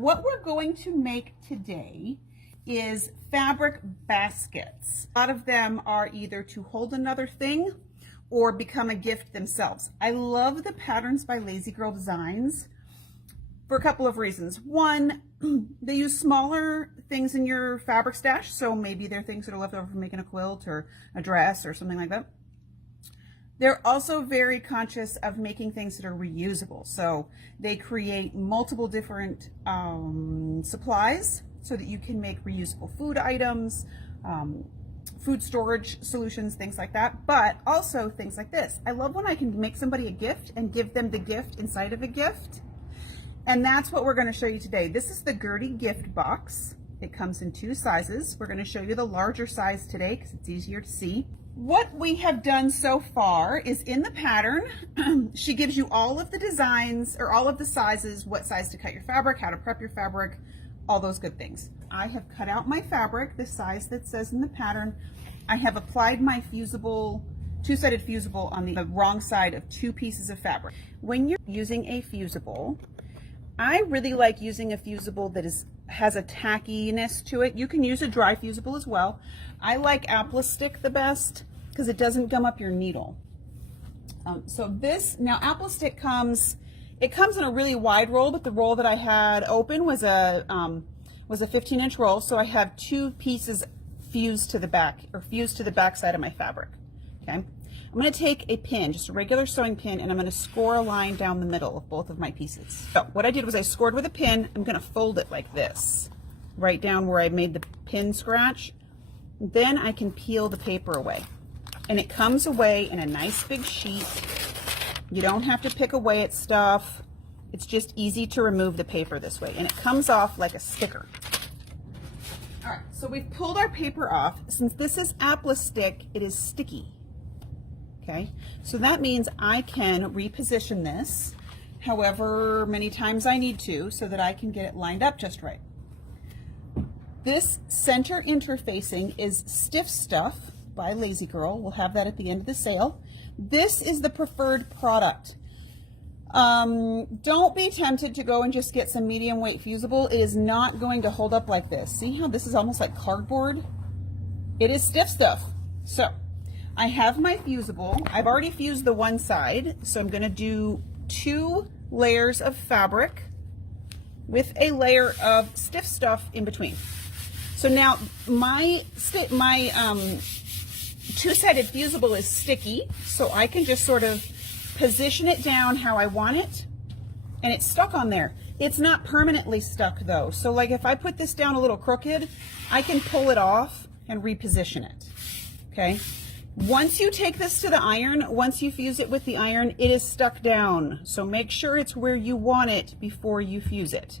What we're going to make today is fabric baskets. A lot of them are either to hold another thing or become a gift themselves. I love the patterns by Lazy Girl Designs for a couple of reasons. One, they use smaller things in your fabric stash, so maybe they're things that are left over from making a quilt or a dress or something like that. They're also very conscious of making things that are reusable. So they create multiple different supplies so that you can make reusable food items, food storage solutions, things like that, but also things like this. I love when I can make somebody a gift and give them the gift inside of a gift. And that's what we're going to show you today. This is the Gertie gift box. It comes in 2 sizes. We're going to show you the larger size today because it's easier to see. What we have done so far is in the pattern, she gives you all of the designs or all of the sizes, what size to cut your fabric, how to prep your fabric, all those good things. I have cut out my fabric, the size that says in the pattern. I have applied my fusible, 2-sided fusible on the wrong side of 2 pieces of fabric. When you're using a fusible, I really like using a fusible that has a tackiness to it. You can use a dry fusible as well. I like apple stick the best because it doesn't gum up your needle. So this, now apple stick comes, it comes in a really wide roll, but the roll that I had open was a 15-inch roll. So I have 2 pieces fused to the back, or fused to the back side of my fabric. Okay. I'm going to take a pin, just a regular sewing pin, and I'm going to score a line down the middle of both of my pieces. So what I did was I scored with a pin. I'm going to fold it like this, right down where I made the pin scratch. Then I can peel the paper away. And it comes away in a nice big sheet. You don't have to pick away at stuff. It's just easy to remove the paper this way. And it comes off like a sticker. All right, so we've pulled our paper off. Since this is apple stick, it is sticky. Okay, so that means I can reposition this however many times I need to so that I can get it lined up just right. This center interfacing is Stiff Stuff by Lazy Girl. We'll have that at the end of the sale. This is the preferred product. Don't be tempted to go and just get some medium weight fusible. It is not going to hold up like this. See how this is almost like cardboard? It is Stiff Stuff. So I have my fusible. I've already fused the one side, so I'm going to do 2 layers of fabric with a layer of Stiff Stuff in between. So now my 2-sided fusible is sticky, so I can just sort of position it down how I want it, and it's stuck on there. It's not permanently stuck though, so like if I put this down a little crooked, I can pull it off and reposition it. Okay. Once you take this to the iron, once you fuse it with the iron, it is stuck down. So make sure it's where you want it before you fuse it.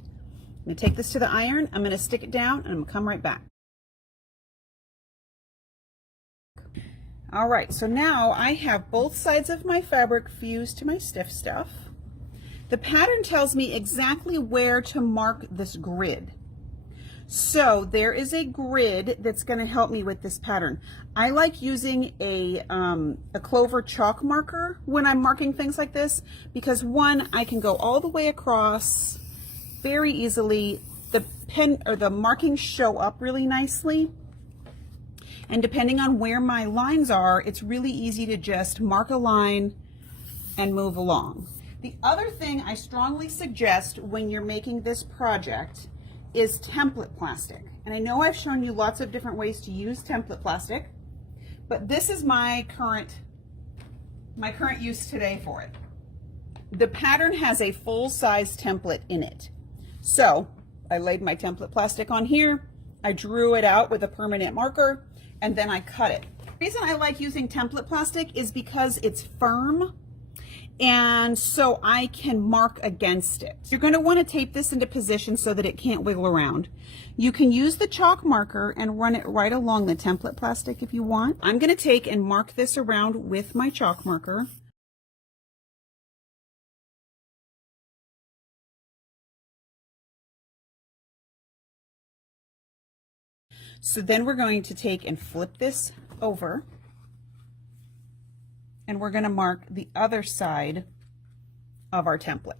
I'm going to take this to the iron, I'm going to stick it down, and I'm going to come right back. All right, so now I have both sides of my fabric fused to my Stiff Stuff. The pattern tells me exactly where to mark this grid. So there is a grid that's going to help me with this pattern. I like using a clover chalk marker when I'm marking things like this because one, I can go all the way across very easily. The pen or the markings show up really nicely. And depending on where my lines are, it's really easy to just mark a line and move along. The other thing I strongly suggest when you're making this project is template plastic. And I know I've shown you lots of different ways to use template plastic, but this is my current use today for it. The pattern has a full-size template in it. So I laid my template plastic on here, I drew it out with a permanent marker, and then I cut it. The reason I like using template plastic is because it's firm, and so I can mark against it. You're going to want to tape this into position so that it can't wiggle around. You can use the chalk marker and run it right along the template plastic if you want. I'm going to take and mark this around with my chalk marker. So then we're going to take and flip this over, and we're going to mark the other side of our template.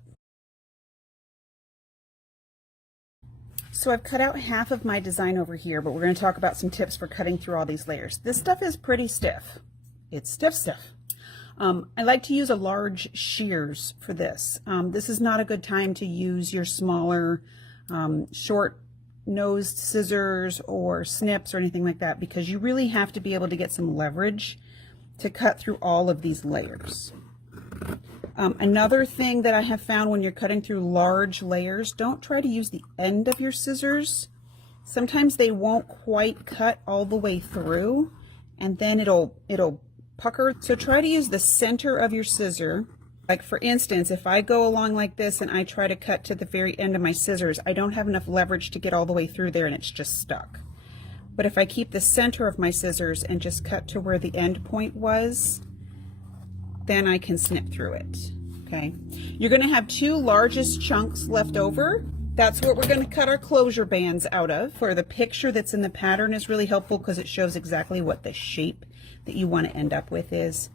So I've cut out half of my design over here, but we're going to talk about some tips for cutting through all these layers. This stuff is pretty stiff. It's stiff. I like to use a large shears for this. This is not a good time to use your smaller, short nosed scissors or snips or anything like that, because you really have to be able to get some leverage to cut through all of these layers. Another thing that I have found when you're cutting through large layers, don't try to use the end of your scissors. Sometimes they won't quite cut all the way through, and then it'll pucker. So try to use the center of your scissor. Like for instance, if I go along like this and I try to cut to the very end of my scissors, I don't have enough leverage to get all the way through there and it's just stuck. But if I keep the center of my scissors and just cut to where the end point was, then I can snip through it. Okay, you're going to have two largest chunks left over. That's what we're going to cut our closure bands out of. For the picture that's in the pattern is really helpful because it shows exactly what the shape that you want to end up with is.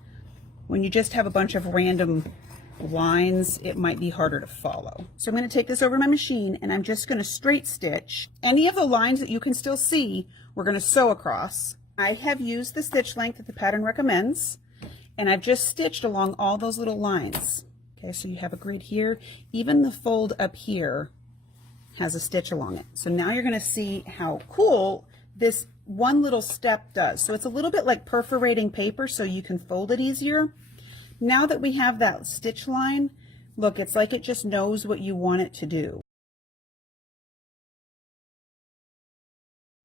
When you just have a bunch of random lines, it might be harder to follow. So I'm going to take this over my machine and I'm just going to straight stitch. Any of the lines that you can still see, we're going to sew across. I have used the stitch length that the pattern recommends, and I've just stitched along all those little lines. Okay, so you have a grid here. Even the fold up here has a stitch along it. So now you're going to see how cool this one little step does. So it's a little bit like perforating paper so you can fold it easier. Now that we have that stitch line, look, it's like it just knows what you want it to do.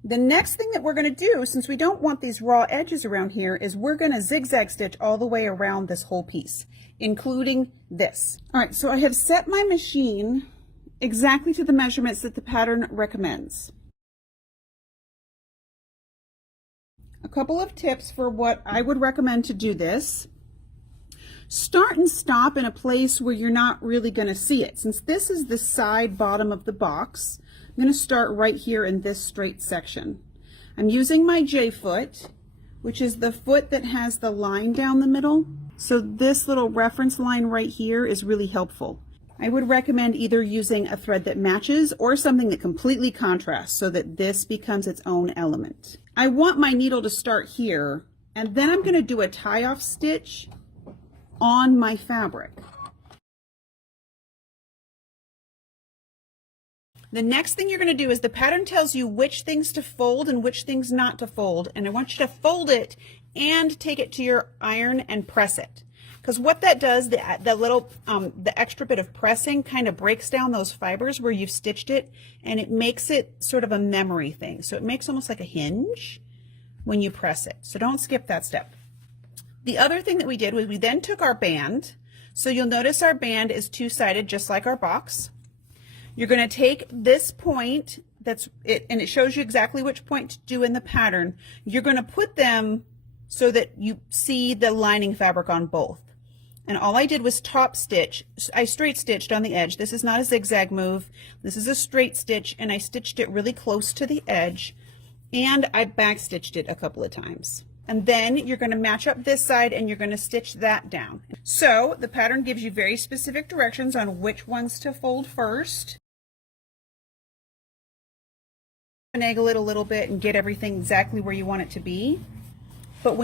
The next thing that we're going to do, since we don't want these raw edges around here, is we're going to zigzag stitch all the way around this whole piece, including this. All right, so I have set my machine exactly to the measurements that the pattern recommends. A couple of tips for what I would recommend to do this. Start and stop in a place where you're not really going to see it. Since this is the side bottom of the box, I'm going to start right here in this straight section. I'm using my J foot, which is the foot that has the line down the middle. So this little reference line right here is really helpful. I would recommend either using a thread that matches or something that completely contrasts so that this becomes its own element. I want my needle to start here, and then I'm going to do a tie-off stitch on my fabric. The next thing you're going to do is the pattern tells you which things to fold and which things not to fold, and I want you to fold it and take it to your iron and press it. Because what that does, the extra bit of pressing kind of breaks down those fibers where you've stitched it, and it makes it sort of a memory thing. So it makes almost like a hinge when you press it. So don't skip that step. The other thing that we did was we then took our band. So you'll notice our band is two-sided, just like our box. You're going to take this point, that's it, and it shows you exactly which point to do in the pattern. You're going to put them so that you see the lining fabric on both. And all I did was top stitch. I straight stitched on the edge. This is not a zigzag move. This is a straight stitch, and I stitched it really close to the edge, and I back stitched it a couple of times. And then you're going to match up this side and you're going to stitch that down. So the pattern gives you very specific directions on which ones to fold first. Finagle it a little bit and get everything exactly where you want it to be. But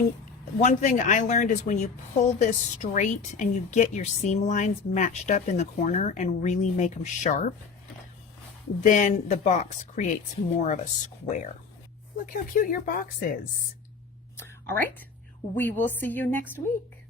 one thing I learned is when you pull this straight and you get your seam lines matched up in the corner and really make them sharp, then the box creates more of a square. Look how cute your box is. All right, we will see you next week.